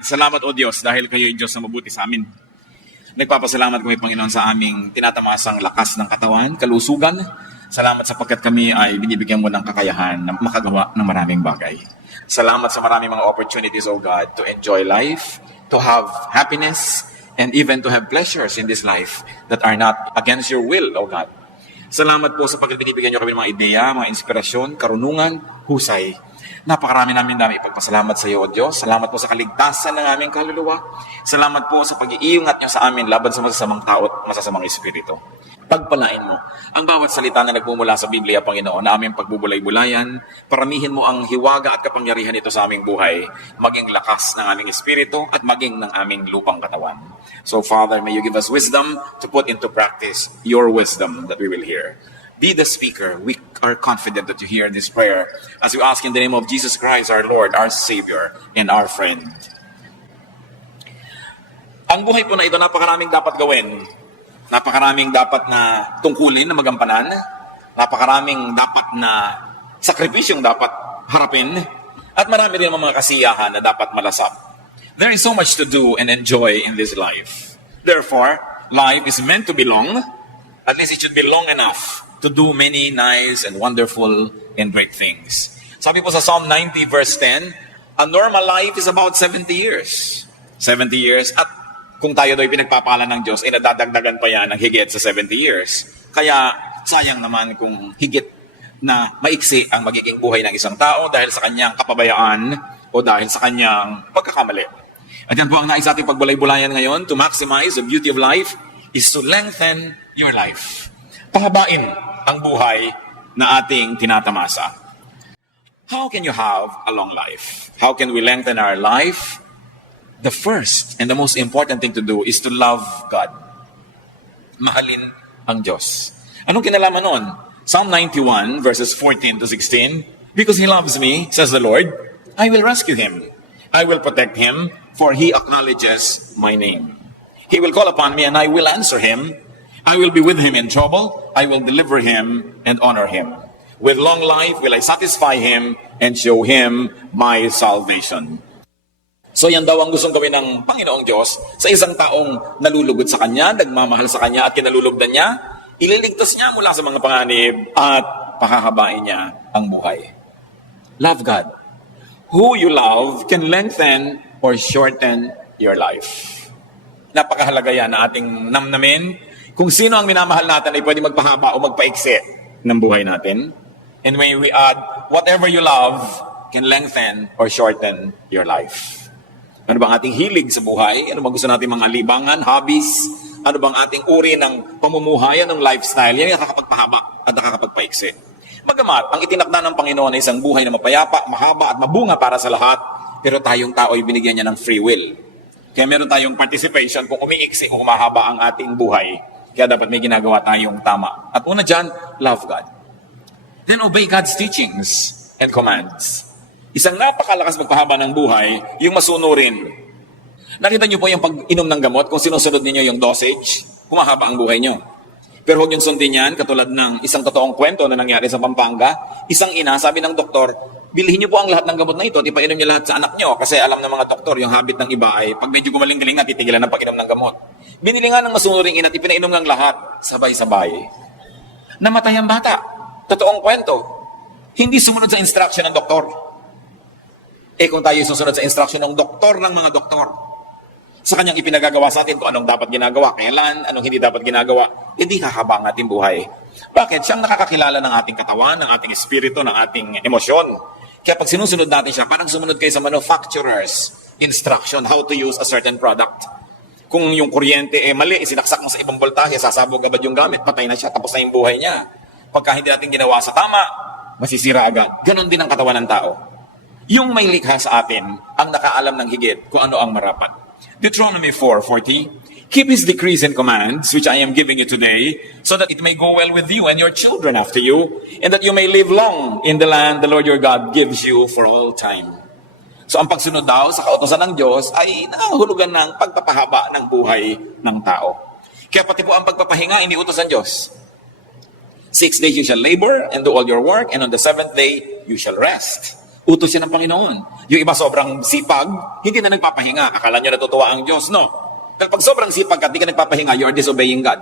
Salamat o Diyos dahil kayo ay Diyos na mabuti sa amin. Nagpapasalamat kami, Panginoon, sa aming tinatamasang lakas ng katawan, kalusugan. Salamat sapagkat kami ay binibigyan mo ng kakayahan na makagawa ng maraming bagay. Salamat sa maraming mga opportunities, O God, to enjoy life, to have happiness, and even to have pleasures in this life that are not against your will, O God. Salamat po sapagkat binibigyan niyo kami ng mga ideya, mga inspirasyon, karunungan, husay. Napakarami namin ipagpasalamat sa iyo, O Diyos. Salamat po sa kaligtasan ng aming kaluluwa. Salamat po sa pag-iingat niyo sa amin laban sa masasamang tao at masasamang espiritu. Pagpalain mo ang bawat salita na nagmumula sa Biblia, Panginoon, na aming pagbubulay-bulayan. Paramihin mo ang hiwaga at kapangyarihan nito sa aming buhay, maging lakas ng aming espiritu at maging ng aming lupang katawan. So, Father, may you give us wisdom to put into practice your wisdom that we will hear. Be the speaker. We are confident that you hear this prayer as we ask in the name of Jesus Christ, our Lord, our Savior, and our friend. Ang buhay po na ito, napakaraming dapat gawin. Napakaraming dapat na tungkulin na magampanan. Napakaraming dapat na sakripisyong dapat harapin. At marami rin mga kasiyahan na dapat malasap. There is so much to do and enjoy in this life. Therefore, life is meant to be long. At least it should be long enough to do many nice and wonderful and great things. Sabi po sa Psalm 90 verse 10, a normal life is about 70 years. 70 years. At kung tayo do'y pinagpapala ng Diyos, nadadagdagan pa yan ng higit sa 70 years. Kaya sayang naman kung higit na maiksi ang magiging buhay ng isang tao dahil sa kanyang kapabayaan o dahil sa kanyang pagkakamali. At yan po ang nais ating pagbulay-bulayan ngayon. To maximize the beauty of life is to lengthen your life. Pahabain ang buhay na ating tinatamasa. How can you have a long life? How can we lengthen our life? The first and the most important thing to do is to love God. Mahalin ang Diyos. Anong kinalaman nun? Psalm 91 verses 14 to 16, because He loves me, says the Lord, I will rescue Him. I will protect Him, for He acknowledges my name. He will call upon me and I will answer Him. I will be with him in trouble. I will deliver him and honor him. With long life will I satisfy him and show him my salvation. So yan daw ang gustong gawin ng Panginoong Diyos sa isang taong nalulugod sa Kanya, nagmamahal sa Kanya at kinalulugdan niya. Ililigtas niya mula sa mga panganib at pahahabain niya ang buhay. Love God. Who you love can lengthen or shorten your life. Napakahalaga yan na ating namnamin. Kung sino ang minamahal natin ay pwede magpahaba o magpaiksi ng buhay natin. And when we add, whatever you love can lengthen or shorten your life. Ano bang ating hilig sa buhay? Ano bang gusto natin mga libangan, hobbies? Ano bang ating uri ng pamumuhay, ng lifestyle? Yan yung nakakapagpahaba at nakakapagpaiksi. Bagamat, ang itinakda ng Panginoon ay isang buhay na mapayapa, mahaba at mabunga para sa lahat, pero tayong tao ay binigyan niya ng free will. Kaya meron tayong participation kung umiiksi o humahaba ang ating buhay. Kaya dapat may ginagawa tayong tama. At una dyan, love God. Then obey God's teachings and commands. Isang napakalakas magpahaba ng buhay, yung masunurin. Nakita niyo po yung pag-inom ng gamot, kung sinusunod niyo yung dosage, kumahaba ang buhay niyo. Pero huwag yung sundin yan, katulad ng isang totoong kwento na nangyari sa Pampanga. Isang ina, sabi ng doktor, bilhin niyo po ang lahat ng gamot na ito, tipainom niyo lahat sa anak niyo. Kasi alam ng mga doktor, yung habit ng iba ay pag medyo gumaling-galing na, titigilan ng pag-inom ng gamot. Binili nga ng masunuring ina at ipinainom ng lahat, sabay-sabay. Namatay ang bata. Totoong kwento. Hindi sumunod sa instruction ng doktor. Kung tayo susunod sa instruction ng doktor ng mga doktor, sa kanyang ipinagagawa sa atin kung anong dapat ginagawa, kailan, anong hindi dapat ginagawa, hindi hahaba ang ating buhay. Bakit? Siyang nakakakilala ng ating katawan, ng ating espiritu, ng ating emosyon. Kaya pag sinusunod natin siya, parang sumunod kayo sa manufacturer's instruction how to use a certain product. Kung yung kuryente mali, isinaksak mo sa ibang voltahe, sasabog agad yung gamit, patay na siya, tapos na yung buhay niya. Pagka hindi natin ginawa sa tama, masisira agad. Ganon din ang katawan ng tao. Yung may likha sa atin, ang nakaalam ng higit kung ano ang marapat. Deuteronomy 4:40, keep His decrees and commands, which I am giving you today, so that it may go well with you and your children after you, and that you may live long in the land the Lord your God gives you for all time. So ang pagsunod daw sa kautosan ng Diyos ay nahulugan ng pagpapahaba ng buhay ng tao. Kaya pati po ang pagpapahinga, iniutos ng Diyos. 6 days you shall labor and do all your work, and on the 7th day you shall rest. Utos yan ng Panginoon. Yung iba sobrang sipag, hindi na nagpapahinga. Akala nyo natutuwa ang Diyos. No. Kapag sobrang sipag ka, hindi ka nagpapahinga, you are disobeying God.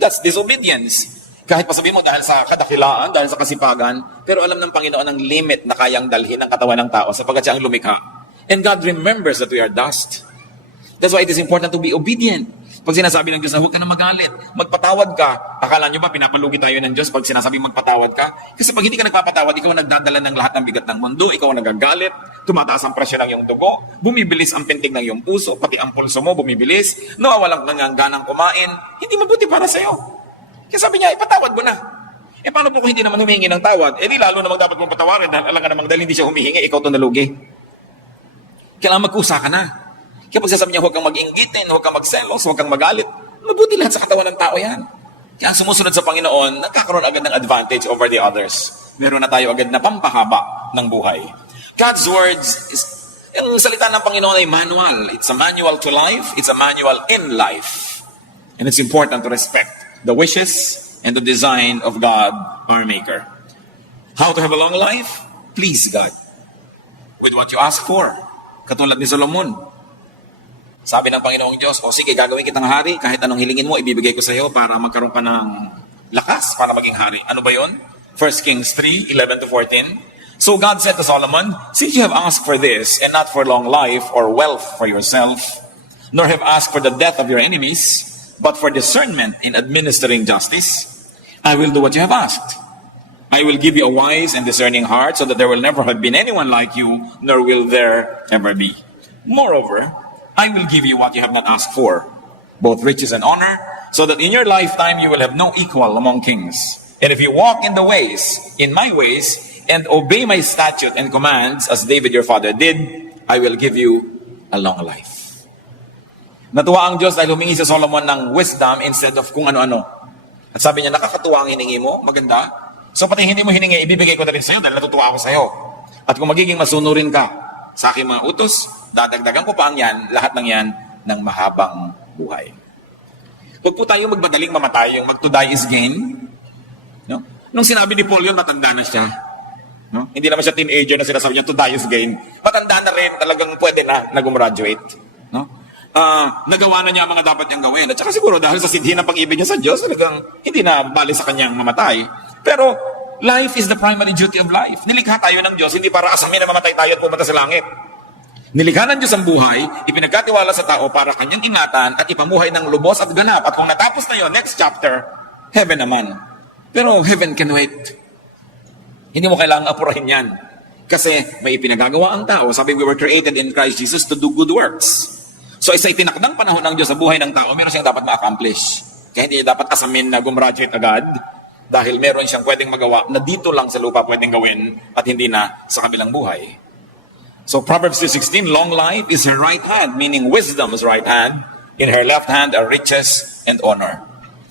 That's disobedience. Kahit pa sabihin mo dahil sa kadakilaan, dahil sa kasipagan, pero alam ng Panginoon ang limit na kayang dalhin ng katawan ng tao sapagkat siya ang lumikha. And God remembers that we are dust. That's why it is important to be obedient. Pag sinasabi ng Diyos na huwag ka na magalit, magpatawad ka. Akala nyo ba pinapalugi tayo ng Diyos pag sinasabi magpatawad ka? Kasi pag hindi ka nagpapatawad, ikaw ang nagdadala ng lahat ng bigat ng mundo, ikaw ang nagagalit, tumataas ang presyon ng iyong dugo, bumibilis ang pintig ng iyong puso, pati ang pulso mo bumibilis, nawawalan ka ng ganang kumain, hindi mabuti para sa'yo. Kaya sabi niya, ipatawad mo na. Eh paano po kung hindi naman humihingi ng tawad? Eh di lalo namang dapat mong patawarin dahil alam ka namang dahil hindi siya humihingi, ikaw ito nalugi. Kailangan magkusa ka na. Kaya pag sasabi niya, huwag kang mag-inggitin, huwag kang magselos, huwag kang magalit, mabuti lahat sa katawan ng tao yan. Kaya ang sumusunod sa Panginoon, nagkakaroon agad ng advantage over the others. Meron na tayo agad na pampahaba ng buhay. God's words, yung salita ng Panginoon ay manual. It's a manual to life, it's a manual in life. And it's important to respect the wishes and the design of God, our Maker. How to have a long life? Please God. With what you ask for. Katulad ni Solomon. Sabi ng Panginoong Diyos, o sige, gagawin kitang hari, kahit anong hilingin mo, ibibigay ko sa iyo para magkaroon ka ng lakas para maging hari. Ano ba yun? 1 Kings 3:11-14. So God said to Solomon, since you have asked for this, and not for long life or wealth for yourself, nor have asked for the death of your enemies, but for discernment in administering justice, I will do what you have asked. I will give you a wise and discerning heart, so that there will never have been anyone like you, nor will there ever be. Moreover, I will give you what you have not asked for, both riches and honor, so that in your lifetime you will have no equal among kings. And if you walk in the ways, in my ways, and obey my statute and commands, as David your father did, I will give you a long life. Natuwa ang Diyos dahil humingi si Solomon ng wisdom instead of kung ano-ano. At sabi niya, nakakatuwa ang hiningi mo, maganda. So pati hindi mo hiningi, ibibigay ko na rin sa iyo dahil natutuwa ako sa iyo. At kung magiging masunurin ka sa aking mga utos, dadagdagan ko pa ang yan, lahat ng yan, ng mahabang buhay. Huwag po tayong magmadaling mamatay, yung mag to die is gain. No? Nung sinabi ni Paul yun, matanda na siya. No? Hindi naman siya teenager na sinasabi niya, to die is gain. Matanda na rin, talagang pwede na gumraduate. No? Nagawa na niya ang mga dapat niyang gawin. At saka siguro, dahil sa sidhi ng pag-ibig niya sa Diyos, talagang hindi na bali sa kanyang mamatay. Pero, life is the primary duty of life. Nilikha tayo ng Diyos, hindi para asamin na mamatay tayo at pumunta sa langit. Nilikha ng Diyos ang buhay, ipinagkatiwala sa tao para kanyang ingatan at ipamuhay ng lubos at ganap. At kung natapos na yon, next chapter, heaven naman. Pero heaven can wait. Hindi mo kailangang apurahin yan. Kasi may ipinagagawa ang tao. Sabi, we were created in Christ Jesus to do good works. So isa itinakdang panahon ng Diyos sa buhay ng tao, meron siyang dapat ma-accomplish. Kaya hindi niya dapat asamin na gumraduate agad dahil meron siyang pwedeng magawa na dito lang sa lupa pwedeng gawin at hindi na sa kabilang buhay. So Proverbs 2:16, long life is her right hand, meaning wisdom's right hand. In her left hand are riches and honor.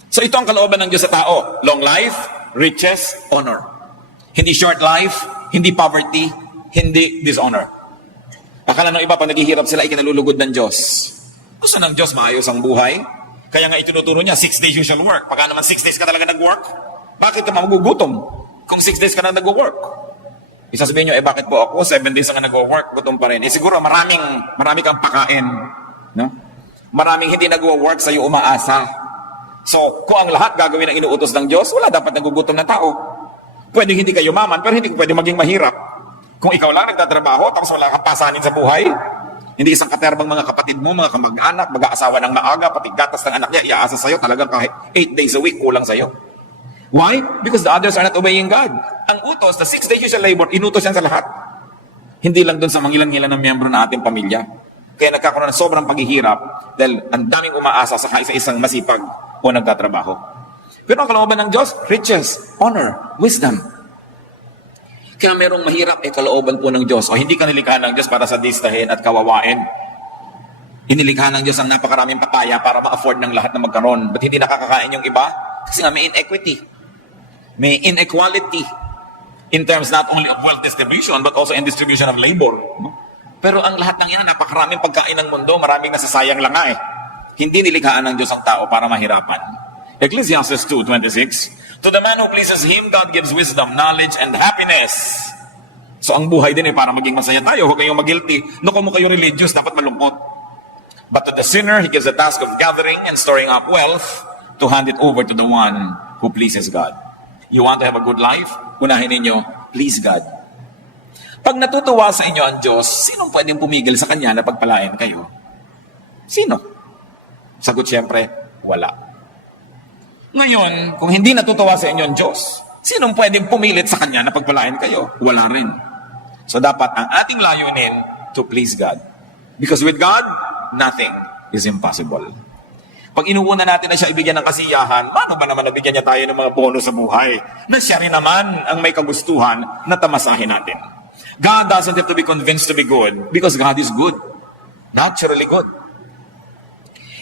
So ito ang kalooban ng Diyos sa tao. Long life, riches, honor. Hindi short life, hindi poverty, hindi dishonor. Akala ng iba, pag naghihirap sila, ikinalulugod ng Diyos. Gusto ng Diyos maayos ang buhay. Kaya nga itinuturo niya, 6 days you shall work. Baka naman 6 days ka talaga nag-work. Bakit ka magugutom kung 6 days ka na nag-work? Isasabihin nyo, bakit po ako 7 days na nag-work, gutom pa rin. Siguro marami kang pakain. No? Maraming hindi nag-work sa'yo umaasa. So, kung ang lahat gagawin ang inuutos ng Diyos, wala dapat nagugutom na tao. Pwedeng hindi kayo maman, pero hindi pwede maging mahirap. Kung ikaw lang nagtatrabaho, tapos wala kang pasanin sa buhay, hindi isang katerbang mga kapatid mo, mga kamag-anak, mag-aasawa ng maaga, pati gatas ng anak niya, iaasa sa'yo, talagang kahit 8 days a week, kulang sa'yo. Why? Because the others are not obeying God. Ang utos, the 6 days you shall labor, inutos yan sa lahat. Hindi lang doon sa mangilan-ngilan ng miyembro ng ating pamilya. Kaya nagkakaroon ng sobrang paghihirap dahil ang daming umaasa sa isa-isang masipag o nagtatrabaho. Pero ang kalooban ng Diyos, riches, honor, wisdom. Kaya merong mahirap kalooban po ng Diyos. O hindi ka nilikha ng Diyos para sadistahin at kawawain. Inilikha ng Diyos ang napakaraming papaya para ma-afford ng lahat na magkaroon. Ba't hindi nakakakain yung iba? Kasi nga may inequity. May inequality in terms not only of wealth distribution but also in distribution of labor. No? Pero ang lahat ng yan, napakaraming pagkain ng mundo, maraming nasasayang lang nga eh. Hindi nilikhaan ng Diyos ang tao para mahirapan. Ecclesiastes 2:26, to the man who pleases Him, God gives wisdom, knowledge, and happiness. So ang buhay din ay para maging masaya tayo. Huwag kayong mag-guilty. No, kung kayo religious, dapat malungkot. But to the sinner, he gives the task of gathering and storing up wealth to hand it over to the one who pleases God. You want to have a good life? Unahin ninyo, please God. Pag natutuwa sa inyo ang Diyos, sinong pwedeng pumigil sa Kanya na pagpalain kayo? Sino? Sagot siyempre, wala. Ngayon, kung hindi natutuwa sa inyo ang Diyos, sinong pwedeng pumilit sa Kanya na pagpalain kayo? Wala rin. So dapat ang ating layunin to please God. Because with God, nothing is impossible. Pag inuuna natin na siya ibigyan ng kasiyahan, paano ba naman nabigyan niya tayo ng mga bonus sa buhay? Na siya rin naman ang may kagustuhan na tamasahin natin. God doesn't have to be convinced to be good because God is good. Naturally good.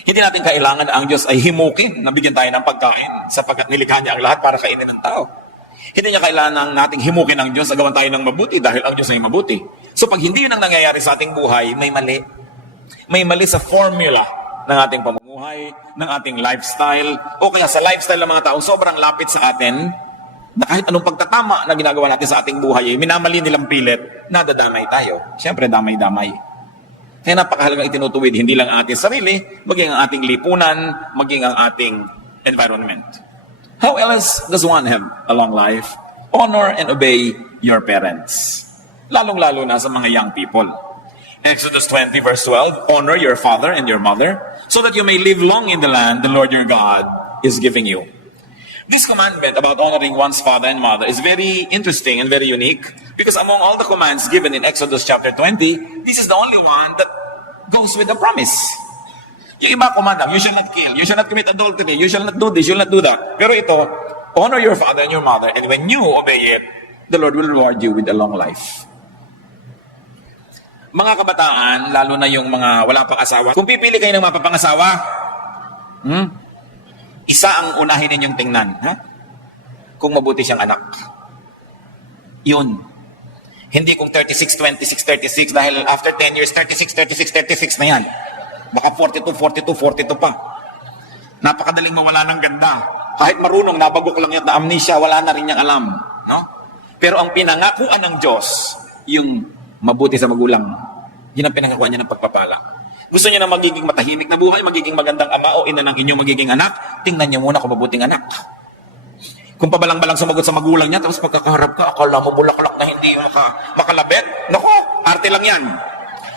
Hindi natin kailangan na ang Diyos ay himukin na bigyan tayo ng pagkain sapagkat nilikha niya ang lahat para kainin ng tao. Hindi niya kailangan nating himukin ng Diyos na gawan tayo ng mabuti dahil ang Diyos ay mabuti. So pag hindi yun ang nangyayari sa ating buhay, may mali. May mali sa formula ng ating pamumuhay, ng ating lifestyle, o kaya sa lifestyle ng mga tao sobrang lapit sa atin na kahit anong pagtatama na ginagawa natin sa ating buhay, minamali nilang pilit, nadadamay tayo. Siyempre, damay-damay. Kaya napakahalagang itinutuwid, hindi lang ang ating sarili, maging ang ating lipunan, maging ang ating environment. How else does one have a long life? Honor and obey your parents. Lalong-lalo na sa mga young people. Exodus 20 verse 12, honor your father and your mother, so that you may live long in the land the Lord your God is giving you. This commandment about honoring one's father and mother is very interesting and very unique because among all the commands given in Exodus chapter 20, this is the only one that goes with the promise. Yung iba command, you shall not kill, you shall not commit adultery, you shall not do this, you shall not do that. Pero ito, honor your father and your mother, and when you obey it, the Lord will reward you with a long life. Mga kabataan, lalo na yung mga wala pang asawa, kung pipili kayo ng mapapangasawa, isa ang unahin ninyong tingnan, kung mabuti siyang anak. Yun. Hindi kung 36, 26, 36, dahil after 10 years, 36, 36, 36 na yan. Baka 42, 42, 42 pa. Napakadaling mawala ng ganda. Kahit marunong, nabagok lang yan na amnesia, wala na rin niyang alam. No? Pero ang pinangakuan ng Diyos, yung mabuti sa magulang, yun ang pinangakuan niya ng pagpapala. Gusto niya na magiging matahimik na buhay, magiging magandang ama o ina ng inyong magiging anak, tingnan niyo muna kung mabuting anak. Kung pabalang-balang sumagot sa magulang niya, tapos pagkakaharap ka, akala mo bulaklak na hindi makalabit, naku, arte lang yan.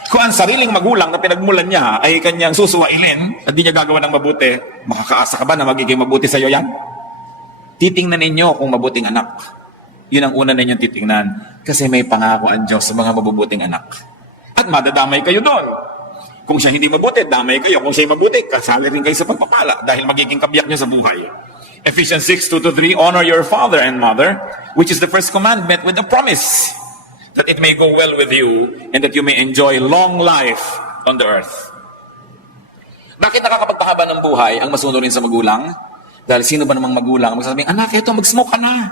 Kung ang sariling magulang na pinagmulan niya ay kanyang susuwailin at di niya gagawa ng mabuti, makakaasa ka ba na magiging mabuti sa iyo yan? Titingnan ninyo kung mabuting anak. Yun ang una ninyong titingnan. Kasi may pangako ang Diyos sa mga mabubuting anak. At madadamay kayo doon. Kung siya hindi mabuti, damay kayo. Kung siya mabuti, kasali rin kayo sa pagpapala dahil magiging kabiyak niyo sa buhay. Ephesians 6:2-3, honor your father and mother, which is the first commandment with a promise that it may go well with you and that you may enjoy long life on the earth. Bakit nakakapagpahaba ng buhay ang masunurin sa magulang? Dahil sino ba namang magulang magsasabing, anak, ito, mag-smoke ka na.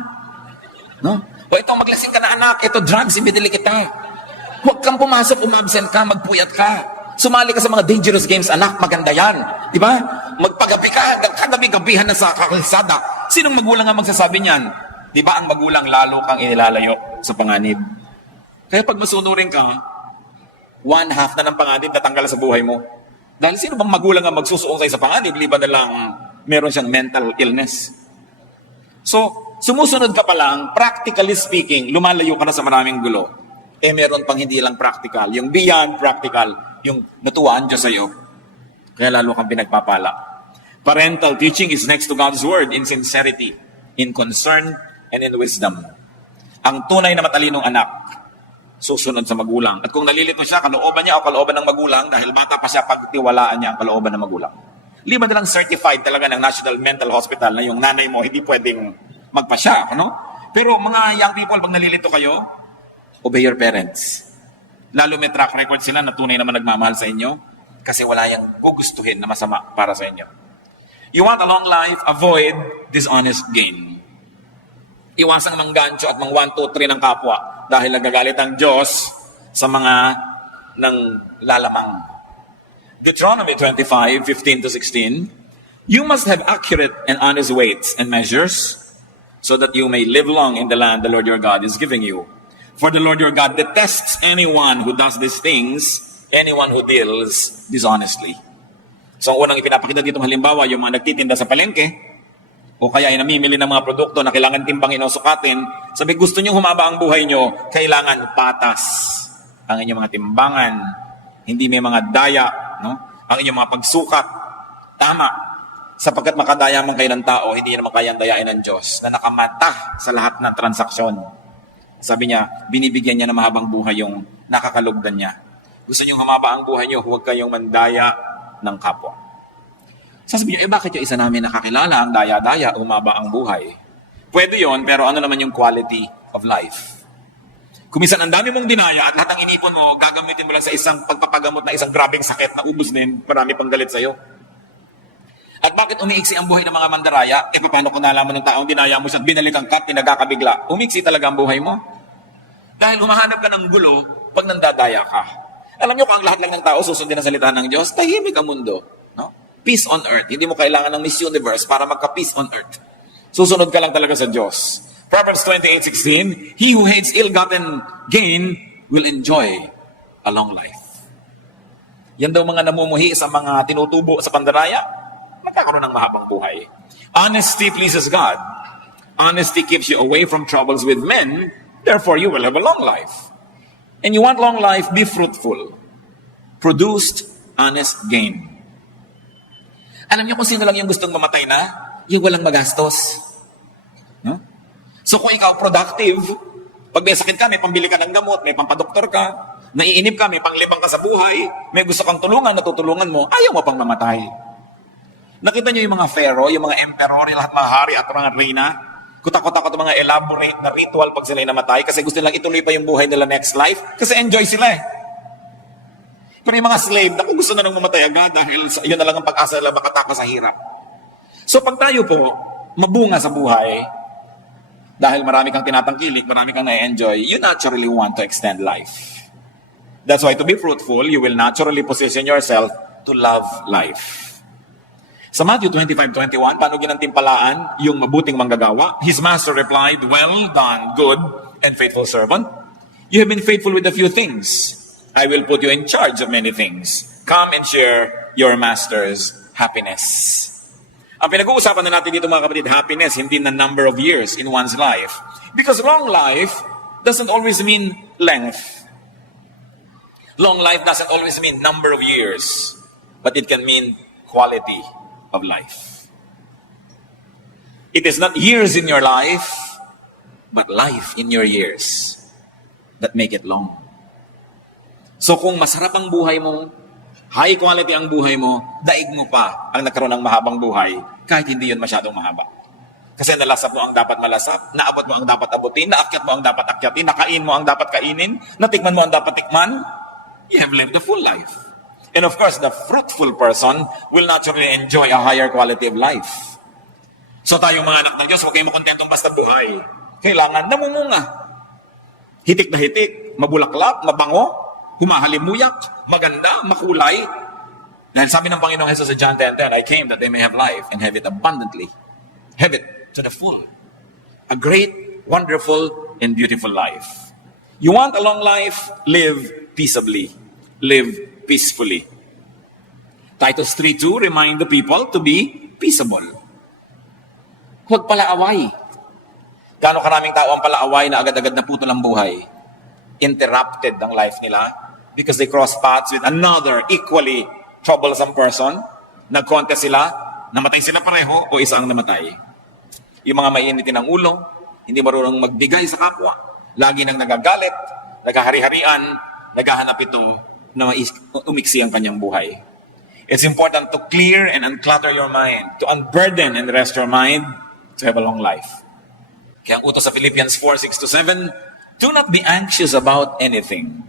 No? O ito, maglasing ka na, anak. Ito, drugs, ibidili kita. Huwag kang pumasok, umabsent ka, magpuyat ka. Sumali ka sa mga dangerous games, anak, maganda yan. Di ba? Magpagabi ka, hanggang kagabi-gabihan na sa kalsada. Sinong magulang ang magsasabi niyan? Di ba ang magulang lalo kang inilalayo sa panganib? Kaya pag masunurin ka, 1/2 na ng panganib natanggal sa buhay mo. Dahil sino bang magulang ang magsusuong sa'yo sa panganib, liban na lang meron siyang mental illness. So, sumusunod ka pa lang, practically speaking, lumalayo ka na sa maraming gulo. Meron pang hindi lang practical. Yung beyond practical, yung natuwaan Diyos sa'yo. Kaya lalo kang pinagpapala. Parental teaching is next to God's word in sincerity, in concern, and in wisdom. Ang tunay na matalinong anak, susunod sa magulang. At kung nalilito siya, kalooban niya o kalooban ng magulang, dahil bata pa siya, pagtiwalaan niya ang kalooban ng magulang. Liban na lang certified talaga ng National Mental Hospital na yung nanay mo hindi pwedeng magpasya. Ano? Pero mga young people, pag nalilito kayo, obey your parents. Lalo may track record sila na tunay naman nagmamahal sa inyo kasi wala yung gugustuhin na masama para sa inyo. You want a long life, avoid dishonest gain. Iwasang manggancho at mang 1, 2, 3 ng kapwa dahil nagagalit ang Diyos sa mga nang lalamang. Deuteronomy 25:15-16, you must have accurate and honest weights and measures so that you may live long in the land the Lord your God is giving you. For the Lord your God detests anyone who does these things, anyone who deals dishonestly. So ang unang ipinapakita ditong halimbawa, yung mga nagtitinda sa palengke, o kaya ay namimili ng mga produkto na kailangan timbangin o sukatin, sabi gusto nyo humaba ang buhay nyo, kailangan patas ang inyong mga timbangan, hindi may mga daya, no? Ang inyong mga pagsukat, tama, sapagkat makadaya man kayo ng tao, hindi naman kayang dayain ng Diyos na nakamata sa lahat ng transaksyon. Sabi niya, binibigyan niya ng mahabang buhay yung nakakalugdan niya. Gusto nyo humaba ang buhay nyo, huwag kayong mandaya ng kapwa. Sasabihin niyo, bakit yung isa namin nakakilala ang daya-daya, umaba ang buhay? Pwede yon, pero ano naman yung quality of life? Kung minsan ang dami mong dinaya at lahat ng inipon mo, gagamitin mo lang sa isang pagpapagamot na isang grabing sakit na ubos din, marami pang galit sa'yo. At bakit umiiksi ang buhay ng mga mandaraya? Paano kung nalaman ng taong dinaya mo siya at binalikan ka, tinagakabigla? Umiiksi talaga ang buhay mo. Dahil humahanap ka ng gulo pag nandadaya ka. Alam niyo kung ang lahat lang ng tao susundin ang salita ng Diyos, tahimik ang mundo. No? Peace on earth. Hindi mo kailangan ng Miss Universe para magka-peace on earth. Susunod ka lang talaga sa Diyos. Proverbs 28:16, he who hates ill-gotten gain will enjoy a long life. Yan daw mga namumuhi sa mga tinutubo sa pandaraya, magkakaroon ng mahabang buhay. Honesty pleases God. Honesty keeps you away from troubles with men, therefore you will have a long life. And you want long life, be fruitful. Produced honest gain. Alam niyo kung sino lang yung gustong mamatay na? Yung walang magastos. No? So kung ikaw productive, pag may sakit ka, may pambili ka ng gamot, may pampadoktor ka, naiinip ka, may panglibang ka sa buhay, may gusto kang tulungan, natutulungan mo, ayaw mo pang mamatay. Nakita niyo yung mga pharaoh, yung mga emperor, yung lahat mga hari at mga reyna, kutak-kutak mga elaborate na ritual pag sila'y namatay kasi gusto nilang ituloy pa yung buhay nila next life kasi enjoy sila eh. Pero yung mga slave, naku, gusto na nang mamatay agad dahil yun na lang ang pag-asa nila makatakas sa hirap. So pag tayo po, mabunga sa buhay, dahil marami kang tinatangkilik, marami kang na-enjoy, you naturally want to extend life. That's why to be fruitful, you will naturally position yourself to love life. Sa Matthew 25:21, paano ginantimpalaan yung mabuting manggagawa? His master replied, well done, good and faithful servant. You have been faithful with a few things. I will put you in charge of many things. Come and share your master's happiness. Ang pinag-uusapan na natin dito mga kapatid, happiness, hindi na number of years in one's life. Because long life doesn't always mean length. Long life doesn't always mean number of years. But it can mean quality of life. It is not years in your life, but life in your years that make it long. So kung masarap ang buhay mo, high quality ang buhay mo, daig mo pa ang nagkaroon ng mahabang buhay, kahit hindi yun masyadong mahaba. Kasi nalasap mo ang dapat malasap, naabot mo ang dapat abutin, naakyat mo ang dapat akyatin, nakain mo ang dapat kainin, natikman mo ang dapat tikman, you have lived a full life. And of course, the fruitful person will naturally enjoy a higher quality of life. So tayong mga anak ng Diyos, huwag kayong makontentong basta buhay. Kailangan namumunga. Hitik na hitik, mabulaklak, mabango, humahalimuyak, maganda, makulay. Dahil sabi ng Panginoong Jesus sa John 10:10, I came that they may have life and have it abundantly. Have it to the full. A great, wonderful, and beautiful life. You want a long life? Live peaceably. Live peacefully. Titus 3:2 remind the people to be peaceable. Huwag palaaway. Gaano karaming tao ang palaaway na agad-agad na putol ang buhay. Interrupted ang life nila because they cross paths with another equally troublesome person. Nag-contest sila, namatay sila pareho o isa ang namatay. Yung mga mainitin ng ulo, hindi marunong magbigay sa kapwa, lagi nang nagagalit, naghahari-harian, naghahanap ito na umiksi ang kanyang buhay. It's important to clear and unclutter your mind, to unburden and rest your mind, to have a long life. Kaya ang utos sa Philippians 4:6-7, do not be anxious about anything.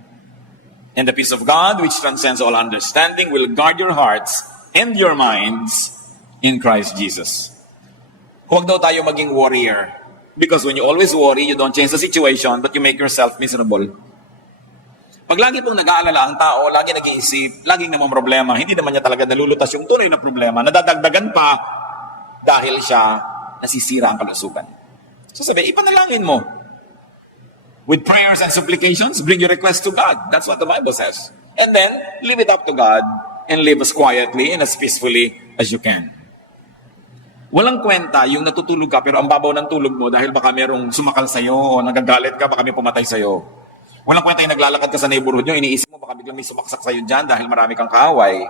And the peace of God, which transcends all understanding, will guard your hearts and your minds in Christ Jesus. Huwag daw tayo maging warrior. Because when you always worry, you don't change the situation, but you make yourself miserable. Pag lagi pong nag-aalala ang tao, lagi nag-iisip, laging namang problema, hindi naman niya talaga nalulutas yung tunay na problema, nadadagdagan pa dahil siya nasisira ang kalusugan. So sabi, ipanalangin mo. With prayers and supplications, bring your request to God. That's what the Bible says. And then, leave it up to God and live as quietly and as peacefully as you can. Walang kwenta yung natutulog ka pero ang babaw ng tulog mo dahil baka merong sumakal sa'yo o nagagalit ka, baka may pumatay sa'yo. Walang kwenta yung naglalakad ka sa neighborhood nyo, iniisip mo baka biglang may sumaksak sa'yo dyan dahil marami kang kaaway.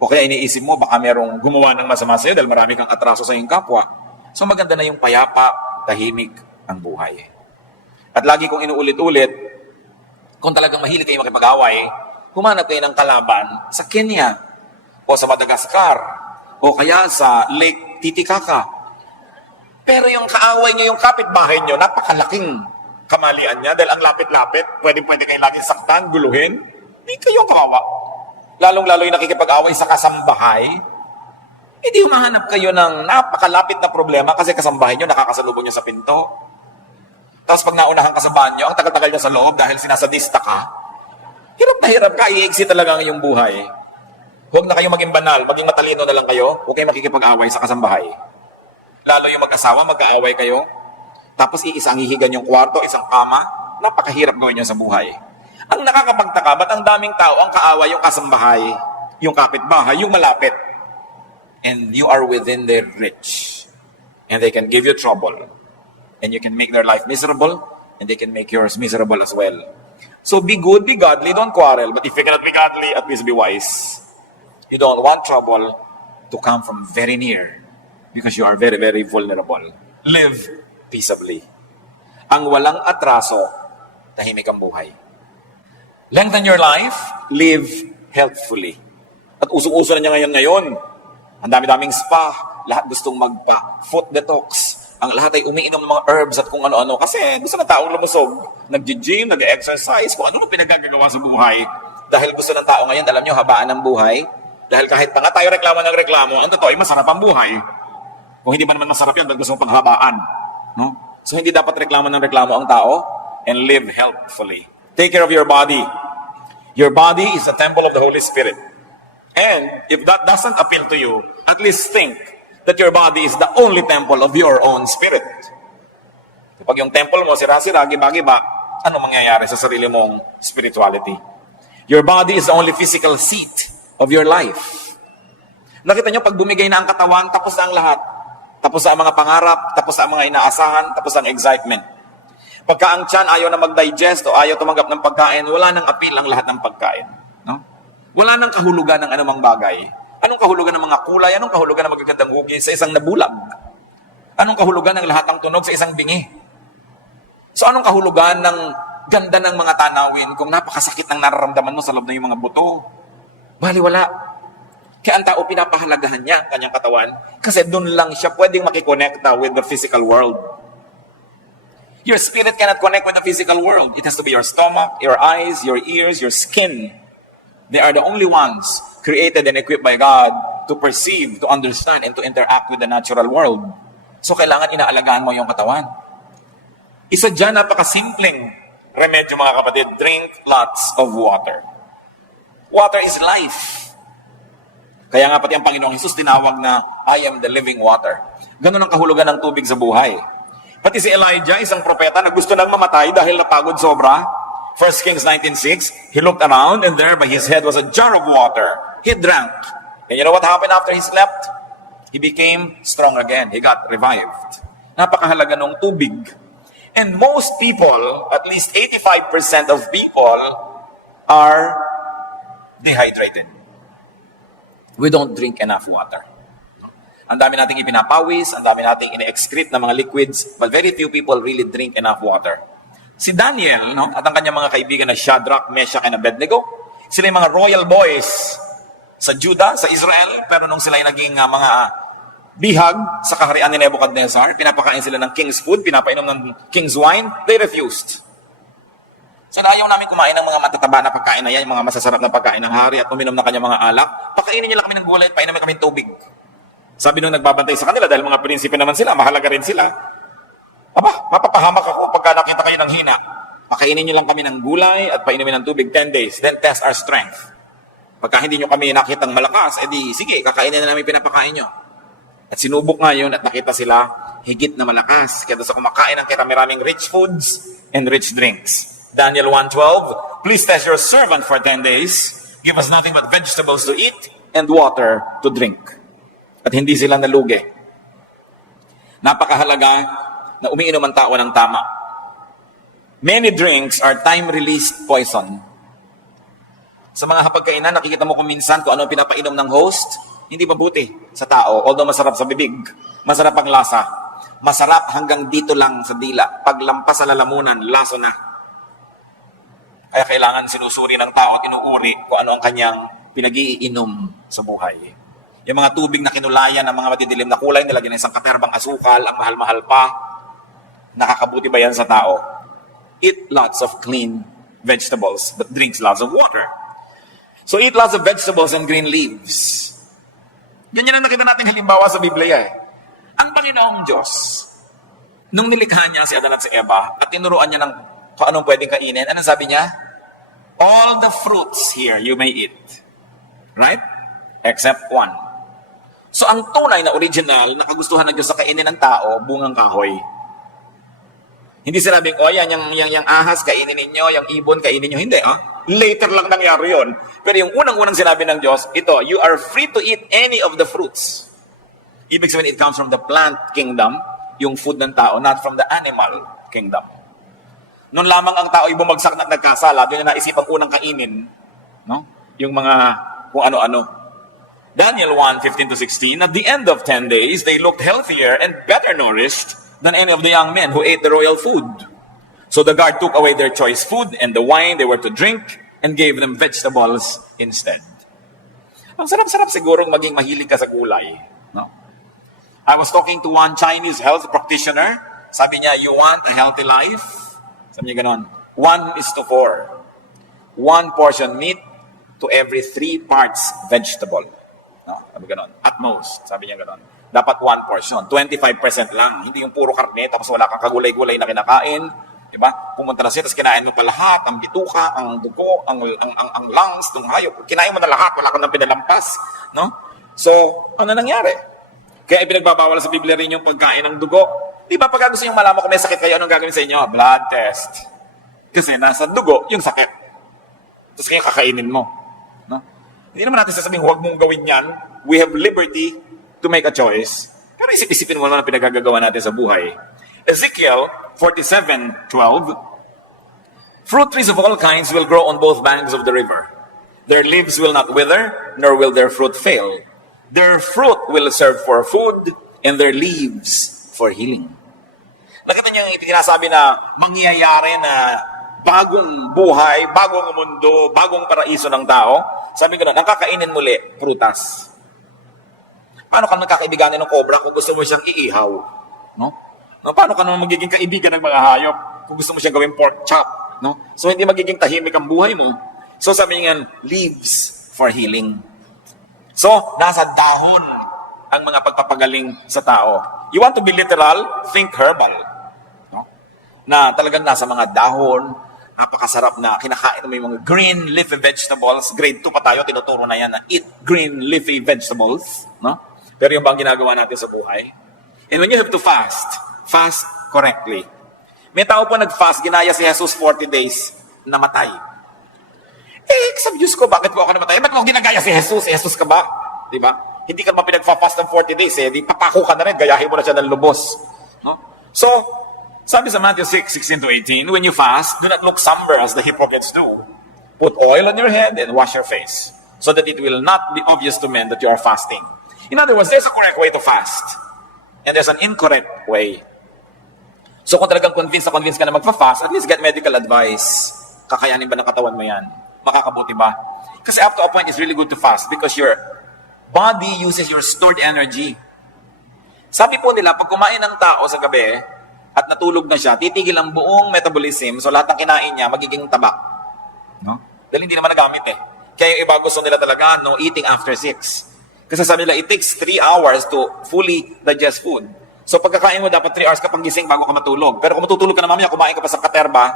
O kaya iniisip mo baka merong gumawa ng masama sa'yo dahil marami kang atraso sa iyong kapwa. So maganda na yung payapa, tahimik ang buhay. At lagi kong inuulit-ulit, kung talagang mahilig kayo makipag-away, humanap kayo ng kalaban sa Kenya, o sa Madagascar, o kaya sa Lake Titicaca. Pero yung kaaway nyo, yung kapitbahay nyo, napakalaking kamalian niya dahil ang lapit-lapit, pwede kayo lagi saktan, guluhin. Hindi kayong kawawa. Lalong-lalo yung nakikipag-away sa kasambahay, hindi humahanap kayo ng napakalapit na problema kasi kasambahay nyo nakakasalubong nyo sa pinto. Tapos pag naunahan ka sa banyo, ang tagal-tagal niya sa loob dahil sinasadista ka, hirap na hirap ka, i-exit talaga ang iyong buhay. Huwag na kayo maging banal, maging matalino na lang kayo, huwag kayo makikipag-away sa kasambahay. Lalo yung mag-asawa, mag-aaway kayo, tapos iisa ang hihigan yung kwarto, isang kama, napakahirap gawin yun sa buhay. Ang nakakapagtaka, ba't ang daming tao ang kaaway, yung kasambahay, yung kapitbahay, yung malapit, and you are within their reach, and they can give you trouble. And you can make their life miserable, and they can make yours miserable as well. So be good, be godly, don't quarrel. But if you cannot be godly, at least be wise. You don't want trouble to come from very near, because you are very, very vulnerable. Live peaceably. Ang walang atraso, tahimik ang buhay. Lengthen your life, live healthfully. At usong-uso na niya ngayon. Ang dami-daming spa, lahat gustong magpa-foot detox. Ang lahat ay umiinom ng mga herbs at kung ano-ano. Kasi gusto ng taong lumusog. Nag-gym, nag-exercise, kung ano pinagagagawa sa buhay. Dahil gusto ng tao ngayon, alam nyo, habaan ng buhay. Dahil kahit pa nga tayo reklamo ng reklamo, ang totoo ay masarap ang buhay. Kung hindi pa naman masarap yun, ba't gusto mong panghabaan? No? So hindi dapat reklamo ng reklamo ang tao and live healthfully. Take care of your body. Your body is the temple of the Holy Spirit. And if that doesn't appeal to you, at least think that your body is the only temple of your own spirit. Kapag yung temple mo, sira-sira, giba-giba, ano mangyayari sa sarili mong spirituality? Your body is the only physical seat of your life. Nakita nyo, pag bumigay na ang katawan, tapos na ang lahat. Tapos na ang mga pangarap, tapos na ang mga inaasahan, tapos na ang excitement. Pagka ang tiyan ayaw na mag-digest o ayaw tumanggap ng pagkain, wala nang appeal ang lahat ng pagkain. No? Wala nang kahulugan ng anumang bagay. Anong kahulugan ng mga kulay? Anong kahulugan ng magagandang hugis sa isang nabulag? Anong kahulugan ng lahat ng tunog sa isang bingi? So anong kahulugan ng ganda ng mga tanawin kung napakasakit ng nararamdaman mo sa loob ng iyong mga buto? Baliwala. Kaya ang tao pinapahalagahan niya ang kanyang katawan kasi doon lang siya pwedeng makikonekta with the physical world. Your spirit cannot connect with the physical world. It has to be your stomach, your eyes, your ears, your skin. They are the only ones created and equipped by God to perceive, to understand, and to interact with the natural world. So, kailangan inaalagaan mo yung katawan. Isa dyan, napakasimpleng remedyo mga kapatid, drink lots of water. Water is life. Kaya nga pati ang Panginoong Hesus tinawag na, I am the living water. Ganun ang kahulugan ng tubig sa buhay. Pati si Elijah, isang propeta na gusto nang mamatay dahil napagod sobra. 1 Kings 19:6, he looked around and there by his head was a jar of water. He drank. And you know what happened after he slept? He became strong again. He got revived. Napakahalaga ng tubig. And most people, at least 85% of people, are dehydrated. We don't drink enough water. Ang dami nating ipinapawis, ang dami nating ine-excrete na mga liquids, but very few people really drink enough water. Si Daniel, no, at ang kanyang mga kaibigan na Shadrach, Meshach, and Abednego, sila yung mga royal boys sa Judah, sa Israel, pero nung sila yung naging mga bihag sa kaharian ni Nebuchadnezzar, pinapakain sila ng king's food, pinapainom ng king's wine, they refused. So ayaw namin kumain ng mga matataba na pagkain na yan, yung mga masasarap na pagkain ng hari at uminom na kanyang mga alak, pakainin nila kami ng gulay at painumin kami ng tubig. Sabi nung nagbabantay sa kanila, dahil mga prinsipe naman sila, mahalaga rin sila, aba, mapapahamak ako pagka nakita kayo ng hina. Pakainin nyo lang kami ng gulay at painumin ng tubig 10 days, then test our strength. Pagka hindi nyo kami nakitang malakas, edi sige, kakainin na namin pinapakain nyo. At sinubok nga yun at nakita sila higit na malakas. Kaya sa kumakain ng kami-raming rich foods, and rich drinks. Daniel 1:12, please test your servant for 10 days. Give us nothing but vegetables to eat and water to drink. At hindi sila nalugi. Napakahalaga na umiinom ang tao ng tama. Many drinks are time-released poison. Sa mga hapagkainan, nakikita mo kung minsan kung ano ang pinapainom ng host, hindi mabuti sa tao. Although masarap sa bibig, masarap ang lasa. Masarap hanggang dito lang sa dila. Paglampas sa lalamunan, laso na. Kaya kailangan sinusuri ng tao at inuuri kung ano ang kanyang pinag-iinom sa buhay. Yung mga tubig na kinulayan ng mga matidilim na kulay, nilagyan ng isang katerbang asukal, ang mahal-mahal pa, nakakabuti ba yan sa tao? Eat lots of clean vegetables, but drinks lots of water. So eat lots of vegetables and green leaves. Ganyan ang nakita natin halimbawa sa Biblia eh. Ang Panginoong Diyos, nung nilikha niya si Adan at si Eva, at tinuruan niya ng kung anong pwedeng kainin, anong sabi niya? All the fruits here you may eat. Right? Except one. So ang tunay na original na kagustuhan ng Diyos sa kainin ng tao, bungang kahoy. Hindi sinabing, yung ahas, kainin ninyo, yung ibon, kainin ninyo. Hindi, later lang nangyari yun. Pero yung unang-unang sinabi ng Diyos, ito, you are free to eat any of the fruits. Ibig sabihin, it comes from the plant kingdom, yung food ng tao, not from the animal kingdom. Noon lamang ang tao ay bumagsak na nagkasala, doon na naisipang unang kainin, no? Yung mga kung ano-ano. Daniel 1:15-16, at the end of 10 days, they looked healthier and better nourished than any of the young men who ate the royal food. So the guard took away their choice food and the wine they were to drink and gave them vegetables instead. Ang sarap-sarap sigurong maging mahilig ka sa gulay. No? I was talking to one Chinese health practitioner. Sabi niya, you want a healthy life? Sabi niya ganon, 1:4. 1 portion meat to every 3 parts vegetable. No? Sabi ganon. At most, sabi niya ganon. Dapat 1 portion. 25% lang. Hindi yung puro karne, tapos wala kang kagulay-gulay na kinakain. Diba? Pumunta na siya, tapos kinain mo pa lahat, ang bituka, ang dugo, ang lungs, ng hayop. Kinain mo na lahat, wala kang nang pinalampas. No? So, ano nangyari? Kaya ipinagbabawal sa Biblia rin yung pagkain ng dugo. Di ba pag gusto nyo malaman kung may sakit kayo, anong gagawin sa inyo? Blood test. Kasi nasa dugo yung sakit. Tapos kaya kakainin mo. No? Hindi naman natin sasabihin, huwag mong gawin yan. We have liberty to make a choice. Pero isip-isipin mo naman ang pinagagagawa natin sa buhay. Ezekiel 47:12, fruit trees of all kinds will grow on both banks of the river. Their leaves will not wither, nor will their fruit fail. Their fruit will serve for food, and their leaves for healing. Nakita niyo yung ipinasabi na mangyayari na bagong buhay, bagong mundo, bagong paraiso ng tao. Sabi ko na, ang kakainin muli, prutas. Paano ka magkakaibiganin ng cobra kung gusto mo siyang iihaw? No? No, paano ka naman magiging kaibigan ng mga hayop kung gusto mo siyang gawing pork chop? No? So, hindi magiging tahimik ang buhay mo. So, sabi niyan, leaves for healing. So, nasa dahon ang mga pagpapagaling sa tao. You want to be literal? Think herbal. No? Na talagang nasa mga dahon, napakasarap na kinakain mo yung mga green leafy vegetables. Grade 2 pa tayo, tinuturo na yan na eat green leafy vegetables. No? Pero yung bang ginagawa natin sa buhay? And when you have to fast, fast correctly. May tao po nag-fast, ginaya si Jesus 40 days, namatay. Sa Diyos ko, bakit po ako namatay? Ba't mo ginagaya si Jesus? Jesus ka ba? Diba? Hindi ka ba pinag-fast ng 40 days di papako ka na rin, gayahin mo na siya ng lubos. No? So, sabi sa Matthew 6:16-18, when you fast, do not look somber as the hypocrites do. Put oil on your head and wash your face, so that it will not be obvious to men that you are fasting. In other words, there's a correct way to fast. And there's an incorrect way. So kung talagang convinced ka na magpa-fast, at least get medical advice. Kakayanin ba ng katawan mo yan? Makakabuti ba? Kasi up to a point, it's really good to fast because your body uses your stored energy. Sabi po nila, pag kumain ng tao sa gabi at natulog na siya, titigil ang buong metabolism, so lahat ng kinain niya magiging taba. No? Dahil hindi naman nagamit Kaya yung iba gusto nila talaga, no, eating after 6. Kasi sabi nila, it takes 3 hours to fully digest food. So pagkakain mo, dapat 3 hours ka pang gising bago ka matulog. Pero kung matutulog ka na mamaya, kumain ka pa sa katerba,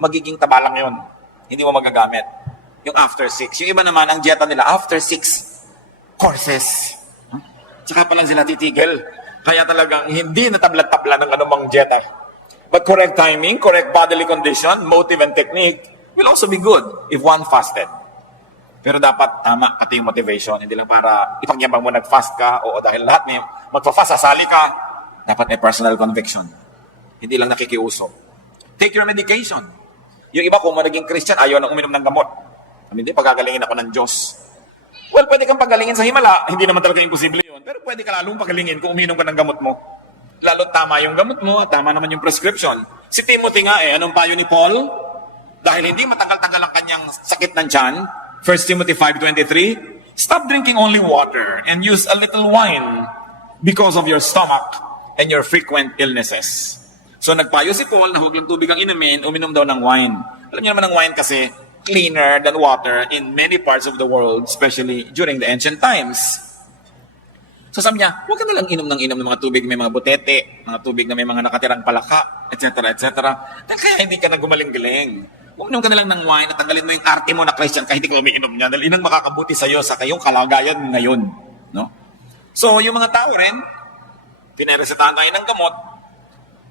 magiging taba lang yun. Hindi mo magagamit. Yung after 6. Yung iba naman, ang dieta nila, after 6 courses. Tsaka pa lang sila titigil. Kaya talagang hindi natabla-tabla ng anumang dieta. But correct timing, correct bodily condition, motive and technique will also be good if one fasted. Pero dapat tama pati yung motivation. Hindi lang para ipagyabang mo nag-fast ka o dahil lahat may magpa-fast, sasali ka. Dapat may personal conviction. Hindi lang nakikiusap. Take your medication. Yung iba kung naging Christian, ayaw na uminom ng gamot. Hindi, pagagalingin ako ng Diyos. Well, pwede kang pagalingin sa himala. Hindi naman talaga imposible yun. Pero pwede ka lalong pagalingin kung uminom ka ng gamot mo. Lalo tama yung gamot mo, tama naman yung prescription. Si Timothy nga anong payo ni Paul? Dahil hindi matagal-tagal ang kanyang sakit ng tiyan, 1 Timothy 5:23, stop drinking only water and use a little wine because of your stomach and your frequent illnesses. So nagpayo si Paul na huwag lang tubig ang inumin, uminom daw ng wine. Alam niyo naman ang wine kasi cleaner than water in many parts of the world, especially during the ancient times. So sabi niya, huwag ka na lang inom ng mga tubig may mga butete, mga tubig na may mga nakatirang palaka, etc. Dahil kaya hindi ka na gumaling-galing. Uminom ka na lang ng wine at tanggalin mo yung arte mo na Christian kahit hindi ka umiinom niya dahil inang makakabuti sa iyo sa kayong kalagayan ngayon. No? So yung mga tao rin, pinaresetahan tayo ng gamot,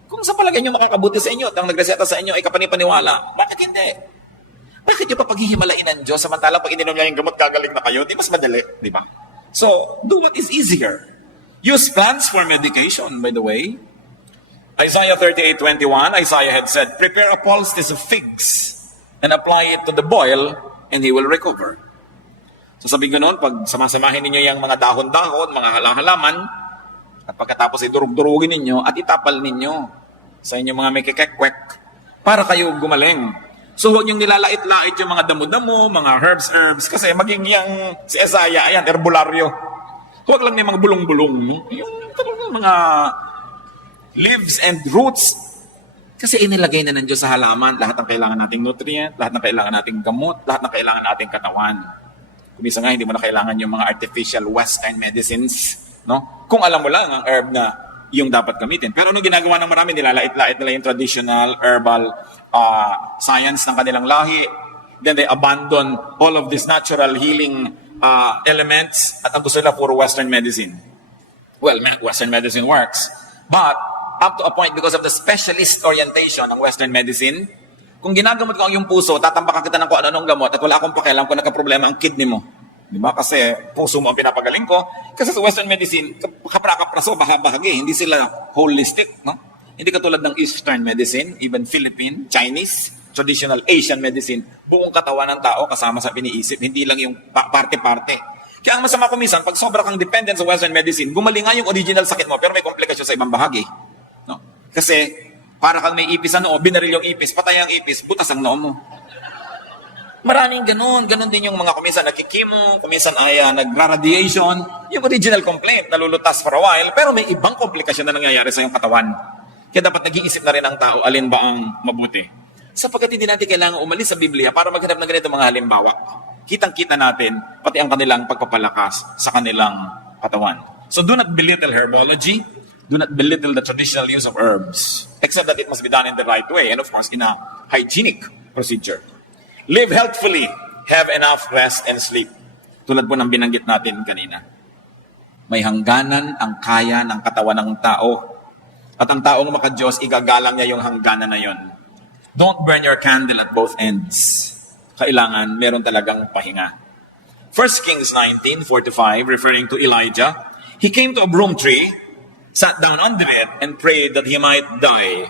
kung sa palagay nyo makakabuti sa inyo at ang nagreseta sa inyo ay kapanipaniwala, bakit hindi? Bakit nyo pa paghihimalain ng Diyos samantalang pag ininom niya yung gamot kagaling na kayo? Di mas madali, di ba? So, do what is easier. Use plants for medication, by the way. Isaiah 38:21, Isaiah had said, prepare a poultice of figs and apply it to the boil and he will recover. So sabi ganoon, pag samasamahin ninyo yung mga dahon-dahon, mga halaman, at pagkatapos ay durug-durugin ninyo at itapal ninyo sa inyong mga may kikekwek para kayo gumaling. So huwag niyong nilalait-lait yung mga damo-damo, mga herbs, kasi maging yung si Isaiah, ayan, herbularyo. Huwag lang may mga bulong-bulong. Yung talagang mga leaves and roots. Kasi inilagay na ng Diyos sa halaman lahat ng kailangan nating nutrient, lahat ng kailangan nating gamot, lahat ng kailangan nating katawan. Kumisa nga, hindi mo na kailangan yung mga artificial western medicines. No? Kung alam mo lang ang herb na yung dapat gamitin. Pero ano ginagawa ng marami, nilalait-lait nila yung traditional herbal science ng kanilang lahi. Then they abandon all of these natural healing elements at ang gusto nila puro Western medicine. Well, Western medicine works. But up to a point, because of the specialist orientation ng Western medicine, kung ginagamot ko ang iyong puso, tatampakan kita ng kung ano-anong gamot at wala akong pakialam kung nagka-problema ang kidney mo. Di ba? Kasi puso mo ang pinapagaling ko. Kasi sa Western medicine, kapra-kapraso, bahagi. Hindi sila holistic. No? Hindi katulad ng Eastern medicine, even Philippine, Chinese, traditional Asian medicine. Buong katawan ng tao kasama sa piniisip. Hindi lang yung parte-parte. Kaya ang masama ko minsan, pag sobra kang dependent sa Western medicine, gumaling nga yung original sakit mo, pero may komplikasyon sa ibang bahagi. No? Kasi para kang may ipis sa noo, binaril yung ipis, patay ang ipis, butas ang noo mo. Maraming ganun. Ganun din yung mga kuminsan nagkikimo, kuminsan ay nagra-radiation. Yung original complaint, nalulutas for a while, pero may ibang komplikasyon na nangyayari sa iyong katawan. Kaya dapat nag-iisip na rin ang tao, alin ba ang mabuti. Sapagkat hindi natin kailangan umalis sa Biblia para maghanap ng ganito mga halimbawa. Kitang-kita natin, pati ang kanilang pagpapalakas sa kanilang katawan. So do not belittle herbology. Do not belittle the traditional use of herbs. Except that it must be done in the right way. And of course, in a hygienic procedure. Live healthfully, have enough rest and sleep. Tulad po ng binanggit natin kanina. May hangganan ang kaya ng katawan ng tao. At ang taong maka-Diyos, igagalang niya yung hangganan na yon. Don't burn your candle at both ends. Kailangan, meron talagang pahinga. 1 Kings 19:4-5, referring to Elijah, he came to a broom tree, sat down under it, and prayed that he might die.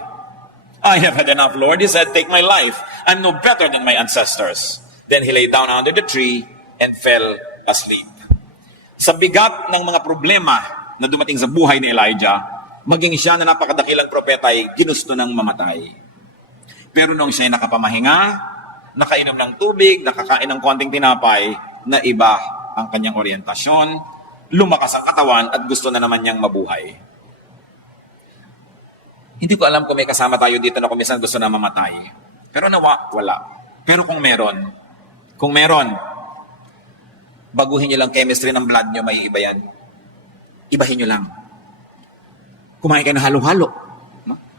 I have had enough, Lord, he said, take my life. I'm no better than my ancestors. Then he lay down under the tree and fell asleep. Sa bigat ng mga problema na dumating sa buhay ni Elijah, maging siya na napakadakilang propeta ay ginusto ng mamatay. Pero nung siya ay nakapamahinga, nakainom ng tubig, nakakain ng konting tinapay, na iba ang kanyang orientasyon, lumakas ang katawan at gusto na naman niyang mabuhay. Hindi ko alam kung may kasama tayo dito na kumisan gusto na mamatay. Pero nawa, wala. Pero kung meron, baguhin nyo lang chemistry ng blood nyo, may iba yan. Ibahin nyo lang. Kumain kayo ng halo-halo.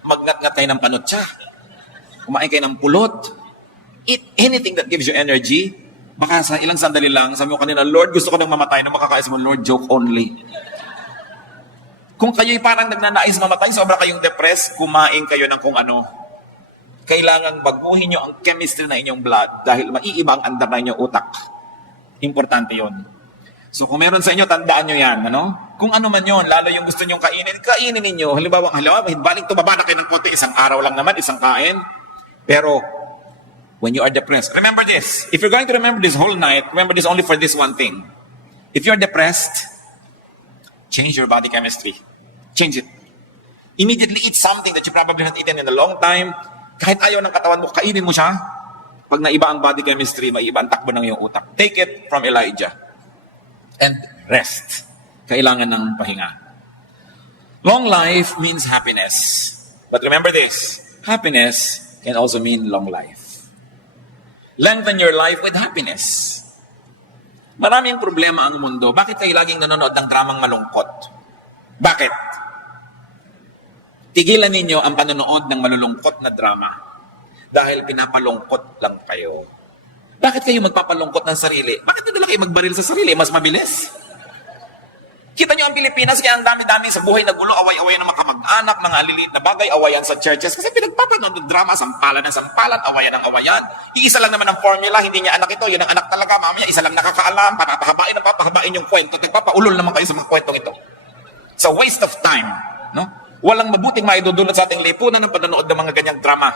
Magnat-ngat kayo ng panotsa. Kumain kayo ng pulot. Eat anything that gives you energy. Baka sa ilang sandali lang, sabi mo kanina, Lord, gusto ko nang mamatay. Nung makakais mo, Lord, joke only. Kung kayo'y parang nagnanais mamatay, sobra kayong depressed, kumain kayo ng kung ano. Kailangan baguhin nyo ang chemistry na inyong blood dahil maiiba ang andar na inyong utak. Importante yon. So kung meron sa inyo, tandaan nyo yan. Ano? Kung ano man yon, lalo yung gusto nyong kainin ninyo. Halimbawa, baling tumaba na kayo ng konti, isang araw lang naman, isang kain. Pero, when you are depressed, remember this. If you're going to remember this whole night, remember this only for this one thing. If you're depressed, change your body chemistry. Change it. Immediately eat something that you probably haven't eaten in a long time. Kahit ayaw ng katawan mo, kainin mo siya. Pag naiba ang body chemistry, maiba ang takbo ng iyong utak. Take it from Elijah. And rest. Kailangan ng pahinga. Long life means happiness. But remember this, happiness can also mean long life. Lengthen your life with happiness. Maraming problema ang mundo. Bakit kayo laging nanonood ng dramang malungkot? Bakit? Tigilan ninyo ang panonood ng malulungkot na drama dahil pinapalungkot lang kayo. Bakit kayo magpapalungkot ng sarili? Bakit hindi kayo magbaril sa sarili? Mas mabilis. Kita nyo ang Pilipinas, kaya ang dami-dami sa buhay na gulo, away-away ng mga kamag-anak, mga aliliit na bagay, awayan sa churches. Kasi pinagpapanood ng drama, sampalan ng sampalan, awayan ng awayan. Iisa lang naman ang formula, hindi niya anak ito, yun ang anak talaga, mamaya isa lang nakakaalam, papahabain yung kwento, nagpapaulol naman kayo sa mga kwentong ito. It's a waste of time. No? Walang mabuting maidudulot sa ating lipunan ng panonood ng mga ganyang drama.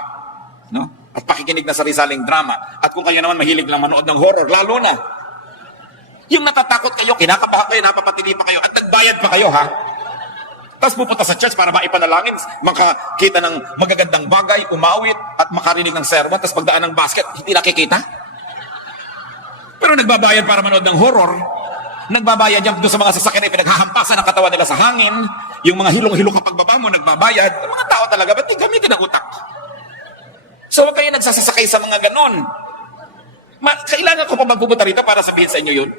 No? At pakikinig na sari-saling drama. At kung kayo naman mahilig lang manood ng horror, lalo na. Yung natatakot kayo, kinakabahan kayo, napapatili pa kayo, at nagbayad pa kayo, ha? Tapos pupunta sa church para maipanalangin, makakita ng magagandang bagay, umawit, at makarinig ng sermon, tapos pagdaan ng basket, hindi nakikita. Pero nagbabayad para manood ng horror, nagbabayad yan doon sa mga sasakyan na pinaghahampasan ng katawan nila sa hangin, yung mga hilong-hilo kapag baba mo, nagbabayad. Ang mga tao talaga, ba't di gamitin ang utak? So huwag kayo nagsasasakay sa mga ganon. Kailangan ko pa magpupunta rito para sabihin sa inyo yun.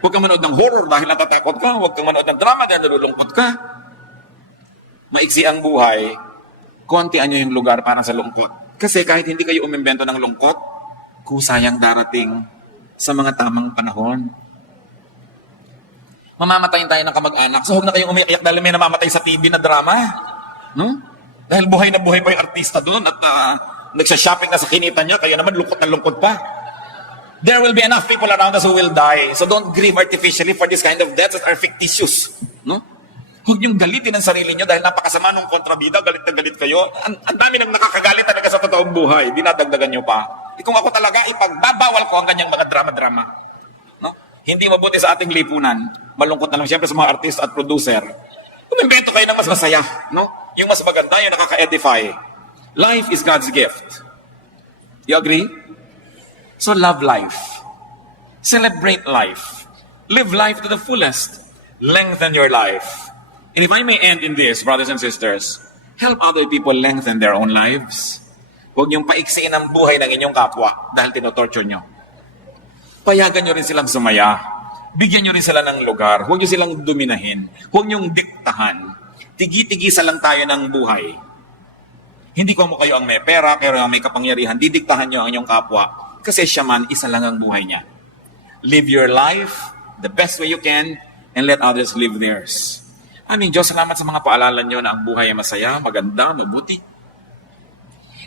Huwag kang manood ng horror dahil natatakot ka. Huwag kang manood ng drama dahil nalulungkot ka. Maiksi ang buhay, kontian nyo yung lugar para sa lungkot. Kasi kahit hindi kayo umimbento ng lungkot, kusayang darating sa mga tamang panahon. Mamamatayin tayo ng kamag-anak. So huwag na kayong umiiyak dahil may namamatay sa TV na drama. No? Dahil buhay na buhay pa yung artista doon at nagsha-shopping na sa kinita niya, kaya naman lungkot na lungkot pa. There will be enough people around us who will die. So don't grieve artificially for this kind of deaths that are fictitious. No? Huwag niyong galitin ang sarili niyo dahil napakasama ng kontrabida, galit na galit kayo. Ang dami nang nakakagalit talaga sa totoong buhay. Dinadagdagan niyo pa. Kung ako talaga, ipagbabawal ko ang ganyang mga drama-drama. No? Hindi mabuti sa ating lipunan. Malungkot na lang siyempre sa mga artist at producer. Umimbento kayo ng mas masaya. No? Yung mas maganda, yung nakaka-edify. Life is God's gift. You agree? So love life. Celebrate life. Live life to the fullest. Lengthen your life. And if I may end in this, brothers and sisters, help other people lengthen their own lives. Huwag niyong paiksiin ang buhay ng inyong kapwa dahil tinotorture nyo. Payagan nyo rin silang sumaya. Bigyan nyo rin sila ng lugar. Huwag nyo silang dominahin. Huwag nyong diktahan. Tigi-tigisa lang tayo ng buhay. Hindi ko mo kayo ang may pera, pero ang may kapangyarihan, didiktahan nyo ang inyong kapwa. Kasi siya man, isa lang ang buhay niya. Live your life the best way you can and let others live theirs. Aming Diyos, salamat sa mga paalala nyo na ang buhay ay masaya, maganda, mabuti.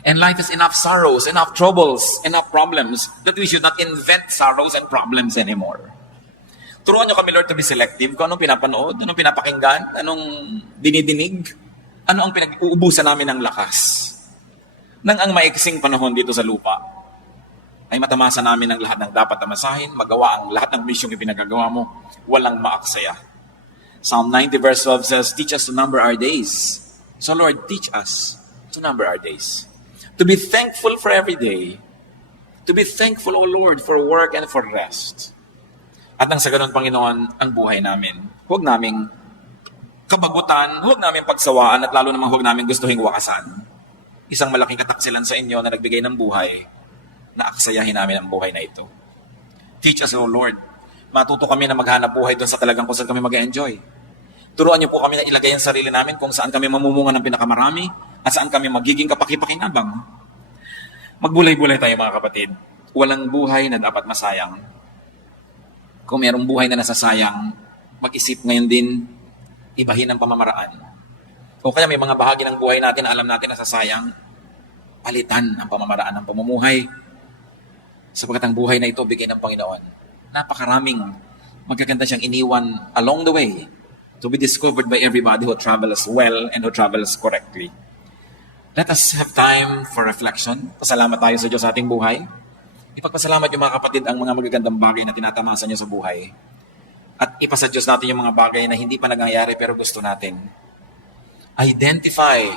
And life is enough sorrows, enough troubles, enough problems that we should not invent sorrows and problems anymore. Turuan nyo kami, Lord, to be selective. Kung anong pinapanood, anong pinapakinggan, anong dinidinig, ano ang pinag-uubusan namin ng lakas. Nang ang maiksing panahon dito sa lupa, ay matamasa namin ang lahat ng dapat tamasahin, magawa ang lahat ng misyong ipinagagawa mo, walang maaksaya. Psalm 90 verse 12 says, teach us to number our days. So Lord, teach us to number our days. To be thankful for every day. To be thankful, O Lord, for work and for rest. At nang sa ganun, Panginoon, ang buhay namin, huwag naming kabagutan, huwag namin pagsawaan, at lalo namang huwag namin gustuhin wakasan. Isang malaking kataksilan sa inyo na nagbigay ng buhay, na aksayahin namin ang buhay na ito. Teach us, O Lord. Matuto kami na maghanap buhay doon sa talagang kung saan kami mag-enjoy. Turuan niyo po kami na ilagay ang sarili namin kung saan kami mamumunga ng pinakamarami at saan kami magiging kapakipakinabang. Magbulay-bulay tayo mga kapatid. Walang buhay na dapat masayang. Kung mayroong buhay na nasasayang, mag-isip ngayon din, ibahin ang pamamaraan. O kaya may mga bahagi ng buhay natin na alam natin na sasayang, palitan ang pamamaraan ng pamumuhay. Sapagkat ang buhay na ito bigay ng Panginoon. Napakaraming magaganda siyang iniwan along the way to be discovered by everybody who travels well and who travels correctly. Let us have time for reflection. Pasalamat tayo sa Diyos sa ating buhay. Ipagpasalamat yung mga kapatid ang mga magagandang bagay na tinatamasa niyo sa buhay. At ipasa Diyos natin yung mga bagay na hindi pa nangyayari pero gusto natin. Identify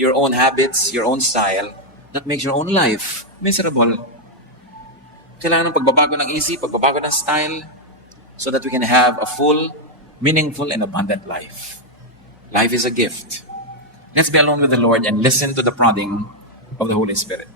your own habits, your own style that makes your own life miserable. Kailangan ng pagbabago ng isip, pagbabago ng style so that we can have a full, meaningful, and abundant life. Life is a gift. Let's be alone with the Lord and listen to the prodding of the Holy Spirit.